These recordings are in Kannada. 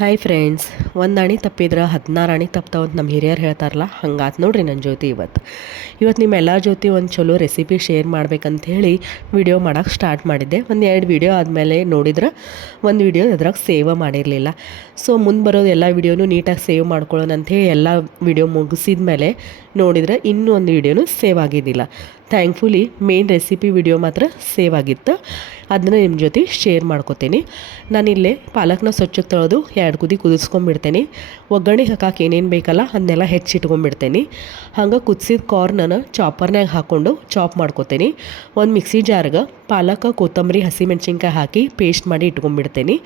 ಹಾಯ್ ಫ್ರೆಂಡ್ಸ್, ಒಂದು ಅಣಿ ತಪ್ಪಿದ್ರೆ 16 ಅಣಿ ತಪ್ತಾವ ಅಂತ ನಮ್ಮ ಹಿರಿಯರು ಹೇಳ್ತಾರಲ್ಲ, ಹಂಗಾತು ನೋಡ್ರಿ ನನ್ನ ಜೊತೆ ಇವತ್ತು ನಿಮ್ಮೆಲ್ಲರ ಜೊತೆ ಒಂದು ಚಲೋ ರೆಸಿಪಿ ಶೇರ್ ಮಾಡ್ಬೇಕಂತ ಹೇಳಿ ವಿಡಿಯೋ ಮಾಡೋಕ್ಕೆ ಸ್ಟಾರ್ಟ್ ಮಾಡಿದ್ದೆ. ಒಂದು 2 ವಿಡಿಯೋ ಆದಮೇಲೆ ನೋಡಿದ್ರೆ ಒಂದು ವಿಡಿಯೋ ಅದ್ರಾಗ ಸೇವ್ ಮಾಡಿರಲಿಲ್ಲ. ಸೊ ಮುಂದೆ ಬರೋದು ಎಲ್ಲ ವಿಡಿಯೋನು ನೀಟಾಗಿ ಸೇವ್ ಮಾಡ್ಕೊಳ್ಳೋಣ ಅಂಥೇಳಿ ಎಲ್ಲ ವಿಡಿಯೋ ಮುಗಿಸಿದ ಮೇಲೆ ನೋಡಿದ್ರೆ ಇನ್ನೂ ಒಂದು ವಿಡಿಯೋನು ಸೇವ್ ಆಗಿದ್ದಿಲ್ಲ. ಥ್ಯಾಂಕ್ಫುಲಿ ಮೇನ್ ರೆಸಿಪಿ ವಿಡಿಯೋ ಮಾತ್ರ ಸೇವ್ ಆಗಿತ್ತು. ಅದನ್ನ ನಿಮ್ಮ ಜೊತೆ ಶೇರ್ ಮಾಡ್ಕೋತೀನಿ. ನಾನಿಲ್ಲೇ ಪಾಲಕ್ನ ಸ್ವಚ್ಛಕ್ಕೆ ತೊಳೆದು 2 ಕುದಿ ಕುದಿಸ್ಕೊಂಡ್ಬಿಡ್ತೇನೆ. ಒಗ್ಗರಣೆಗೆ ಹಾಕಕ್ಕೆ ಏನೇನು ಬೇಕಲ್ಲ ಅದನ್ನೆಲ್ಲ ಹೆಚ್ಚಿಟ್ಕೊಂಡ್ಬಿಡ್ತೇನೆ. ಹಂಗೆ ಕುದಿಸಿದ ಕಾರ್ನನ್ನ ಚಾಪರ್ನಾಗ ಹಾಕ್ಕೊಂಡು ಚಾಪ್ ಮಾಡ್ಕೋತೀನಿ. ಒಂದು ಮಿಕ್ಸಿ ಜಾರ್ಗೆ ಪಾಲಕ, ಕೊತ್ತಂಬರಿ, ಹಸಿಮೆಣ್ಸಿನ್ಕಾಯಿ ಹಾಕಿ ಪೇಸ್ಟ್ ಮಾಡಿ ಇಟ್ಕೊಂಡ್ಬಿಡ್ತೇನೆ.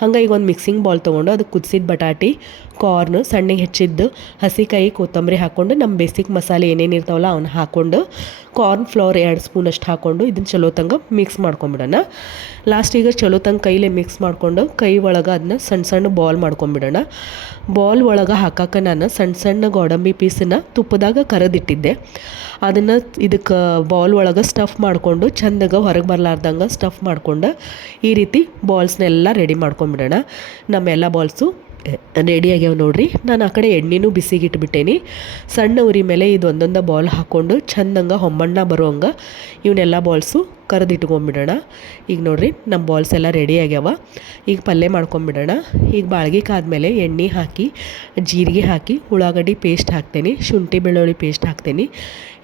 ಹಂಗೆ ಈಗ ಒಂದು ಮಿಕ್ಸಿಂಗ್ ಬೌಲ್ ತೊಗೊಂಡು ಅದಕ್ಕೆ ಕುದಿಸಿದ ಬಟಾಟಿ, ಕಾರ್ನ್, ಸಣ್ಣಗೆ ಹೆಚ್ಚಿದ್ದು ಹಸಿಕಾಯಿ, ಕೊತ್ತಂಬರಿ ಹಾಕ್ಕೊಂಡು ನಮ್ಮ ಬೇಸಿಕ್ ಮಸಾಲೆ ಏನೇನು ಇರ್ತಾವಲ್ಲ ಅವನ್ನ ಹಾಕ್ಕೊಂಡು ಕಾರ್ನ್ ಫ್ಲೋರ್ 2 ಸ್ಪೂನಷ್ಟು ಹಾಕ್ಕೊಂಡು ಇದನ್ನು ಚಲೋ ತಂಗ ಮಿಕ್ಸ್ ಮಾಡ್ಕೊಂಬಿಡೋಣ. ಲಾಸ್ಟಿಗೆ ಚಲೋ ತಂಗ ಕೈಲೇ ಮಿಕ್ಸ್ ಮಾಡಿಕೊಂಡು ಕೈ ಒಳಗೆ ಅದನ್ನ ಸಣ್ಣ ಸಣ್ಣ ಬಾಲ್ ಮಾಡ್ಕೊಂಬಿಡೋಣ. ಬಾಲ್ ಒಳಗೆ ಹಾಕಕ್ಕೆ ನಾನು ಸಣ್ಣ ಸಣ್ಣ ಗೋಡಂಬಿ ಪೀಸನ್ನ ತುಪ್ಪದಾಗ ಕರೆದಿಟ್ಟಿದ್ದೆ. ಅದನ್ನು ಇದಕ್ಕೆ ಬಾಲ್ ಒಳಗೆ ಸ್ಟಫ್ ಮಾಡಿಕೊಂಡು ಚೆಂದಾಗ ಹೊರಗೆ ಬರಲಾರ್ದಂಗೆ ಸ್ಟಫ್ ಮಾಡ್ಕೊಂಡು ಈ ರೀತಿ ಬಾಲ್ಸ್ನೆಲ್ಲ ರೆಡಿ ಮಾಡ್ಕೊಂಬಿಡೋಣ. ನಮ್ಮೆಲ್ಲ ಬಾಲ್ಸು ರೆಡಿ ಆಗ್ಯಾವ ನೋಡ್ರಿ. ನಾನು ಆ ಕಡೆ ಎಣ್ಣೆನೂ ಬಿಸಿಗಿಟ್ಬಿಟ್ಟೇನಿ. ಸಣ್ಣ ಉರಿ ಮೇಲೆ ಇದು ಒಂದೊಂದು ಬಾಲ್ ಹಾಕ್ಕೊಂಡು ಚೆಂದಂಗೆ ಹೊಂಬಣ್ಣ ಬರುವಂಗೆ ಇವನ್ನೆಲ್ಲ ಬಾಲ್ಸು ಕರೆದಿಟ್ಕೊಂಬಿಡೋಣ. ಈಗ ನೋಡಿರಿ ನಮ್ಮ ಬಾಲ್ಸ್ ಎಲ್ಲ ರೆಡಿ ಆಗ್ಯಾವ. ಈಗ ಪಲ್ಯ ಮಾಡ್ಕೊಂಬಿಡೋಣ. ಈಗ ಬಾಳ್ಗೆ ಕಾದ್ಮೇಲೆ ಎಣ್ಣೆ ಹಾಕಿ, ಜೀರಿಗೆ ಹಾಕಿ, ಉಳ್ಳಾಗಡ್ಡಿ ಪೇಸ್ಟ್ ಹಾಕ್ತೇನೆ, ಶುಂಠಿ ಬೆಳ್ಳುಳ್ಳಿ ಪೇಸ್ಟ್ ಹಾಕ್ತೇನೆ.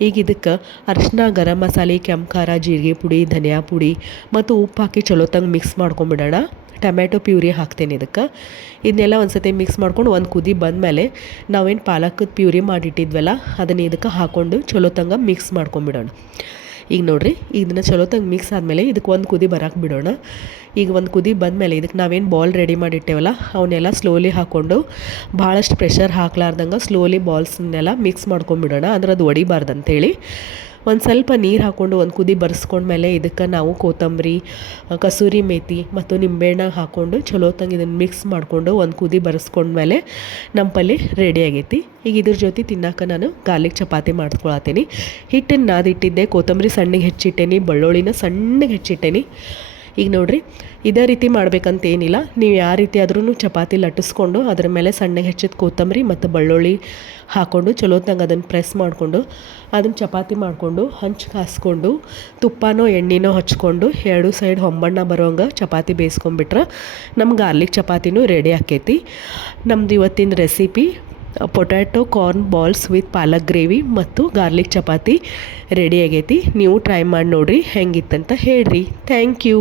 ಈಗ ಇದಕ್ಕೆ ಅರಿಶಿನ, ಗರಂ ಮಸಾಲೆ, ಕೆಂಪು ಖಾರ, ಜೀರಿಗೆ ಪುಡಿ, ಧನಿಯಾ ಪುಡಿ ಮತ್ತು ಉಪ್ಪು ಹಾಕಿ ಚಲೋ ತಂಗ ಮಿಕ್ಸ್ ಮಾಡ್ಕೊಂಬಿಡೋಣ. ಟೊಮ್ಯಾಟೊ ಪ್ಯೂರಿ ಹಾಕ್ತೇನೆ ಇದಕ್ಕೆ. ಇದನ್ನೆಲ್ಲ ಒಂದು ಸತಿ ಮಿಕ್ಸ್ ಮಾಡ್ಕೊಂಡು ಒಂದು ಕುದಿ ಬಂದಮೇಲೆ ನಾವೇನು ಪಾಲಕದ ಪ್ಯೂರಿ ಮಾಡಿಟ್ಟಿದ್ವಲ್ಲ ಅದನ್ನು ಇದಕ್ಕೆ ಹಾಕ್ಕೊಂಡು ಚಲೋ ತಂಗ ಮಿಕ್ಸ್ ಮಾಡ್ಕೊಂಬಿಡೋಣ. ಈಗ ನೋಡಿರಿ, ಇದನ್ನು ಚಲೋ ತಂಗ ಮಿಕ್ಸ್ ಆದಮೇಲೆ ಇದಕ್ಕೆ ಒಂದು ಕುದಿ ಬರೋಕ್ಕೆ ಬಿಡೋಣ. ಈಗ ಒಂದು ಕುದಿ ಬಂದಮೇಲೆ ಇದಕ್ಕೆ ನಾವೇನು ಬಾಲ್ ರೆಡಿ ಮಾಡಿಟ್ಟೇವಲ್ಲ ಅವನ್ನೆಲ್ಲ ಸ್ಲೋಲಿ ಹಾಕ್ಕೊಂಡು ಭಾಳಷ್ಟು ಪ್ರೆಷರ್ ಹಾಕ್ಲಾರ್ದಂಗೆ ಸ್ಲೋಲಿ ಬಾಲ್ಸನ್ನೆಲ್ಲ ಮಿಕ್ಸ್ ಮಾಡ್ಕೊಂಬಿಡೋಣ. ಅಂದ್ರೆ ಅದು ಒಡಿಬಾರ್ದು ಅಂಥೇಳಿ ಒಂದು ಸ್ವಲ್ಪ ನೀರು ಹಾಕ್ಕೊಂಡು ಒಂದು ಕುದಿ ಬರೆಸ್ಕೊಂಡ್ಮೇಲೆ ಇದಕ್ಕೆ ನಾವು ಕೊತ್ತಂಬರಿ, ಕಸೂರಿ ಮೇಥಿ ಮತ್ತು ನಿಂಬೆಹಣ್ಣು ಹಾಕ್ಕೊಂಡು ಚಲೋ ತಂಗ ಇದನ್ನು ಮಿಕ್ಸ್ ಮಾಡಿಕೊಂಡು ಒಂದು ಕುದಿ ಬರೆಸ್ಕೊಂಡ್ಮೇಲೆ ನಮ್ಮ ಪಲ್ಯ ರೆಡಿ ಆಗೈತಿ. ಈಗ ಇದ್ರ ಜೊತೆ ತಿನ್ನಕ್ಕೆ ನಾನು ಗಾರ್ಲಿಕ್ ಚಪಾತಿ ಮಾಡ್ಕೊಳತ್ತೀನಿ. ಹಿಟ್ಟನ್ನು ನಾದಿಟ್ಟಿದ್ದೆ, ಕೊತ್ತಂಬರಿ ಸಣ್ಣಗೆ ಹೆಚ್ಚಿಟ್ಟೇನಿ, ಬೆಳ್ಳುಳ್ಳಿನ ಸಣ್ಣಗೆ ಹೆಚ್ಚಿಟ್ಟೇನಿ. ಈಗ ನೋಡಿರಿ, ಇದೇ ರೀತಿ ಮಾಡ್ಬೇಕಂತ ಏನಿಲ್ಲ. ನೀವು ಯಾವ ರೀತಿ ಆದ್ರೂ ಚಪಾತಿ ಲಟ್ಟಿಸ್ಕೊಂಡು ಅದ್ರ ಮೇಲೆ ಸಣ್ಣಗೆ ಹೆಚ್ಚಿದ ಕೊತ್ತಂಬರಿ ಮತ್ತು ಬೆಳ್ಳುಳ್ಳಿ ಹಾಕ್ಕೊಂಡು ಚಲೋ ತಂಗ ಅದನ್ನು ಪ್ರೆಸ್ ಮಾಡಿಕೊಂಡು ಅದನ್ನು ಚಪಾತಿ ಮಾಡಿಕೊಂಡು ಹಂಚು ಕಾಸ್ಕೊಂಡು ತುಪ್ಪನೋ ಎಣ್ಣೆನೋ ಹಚ್ಕೊಂಡು 2 ಸೈಡ್ ಹೊಂಬಣ್ಣ ಬರೋಂಗೆ ಚಪಾತಿ ಬೇಯಿಸ್ಕೊಂಡ್ಬಿಟ್ರೆ ನಮ್ಮ ಗಾರ್ಲಿಕ್ ಚಪಾತಿನೂ ರೆಡಿ ಆಕೈತಿ. ನಮ್ದು ಇವತ್ತಿನ recipe potato corn balls with palak gravy ಮತ್ತು ಗಾರ್ಲಿಕ್ ಚಪಾತಿ ರೆಡಿ ಆಗೈತಿ. ನೀವು ಟ್ರೈ ಮಾಡಿ ನೋಡಿರಿ, ಹೆಂಗಿತ್ತಂತ ಹೇಳ್ರಿ. Thank you.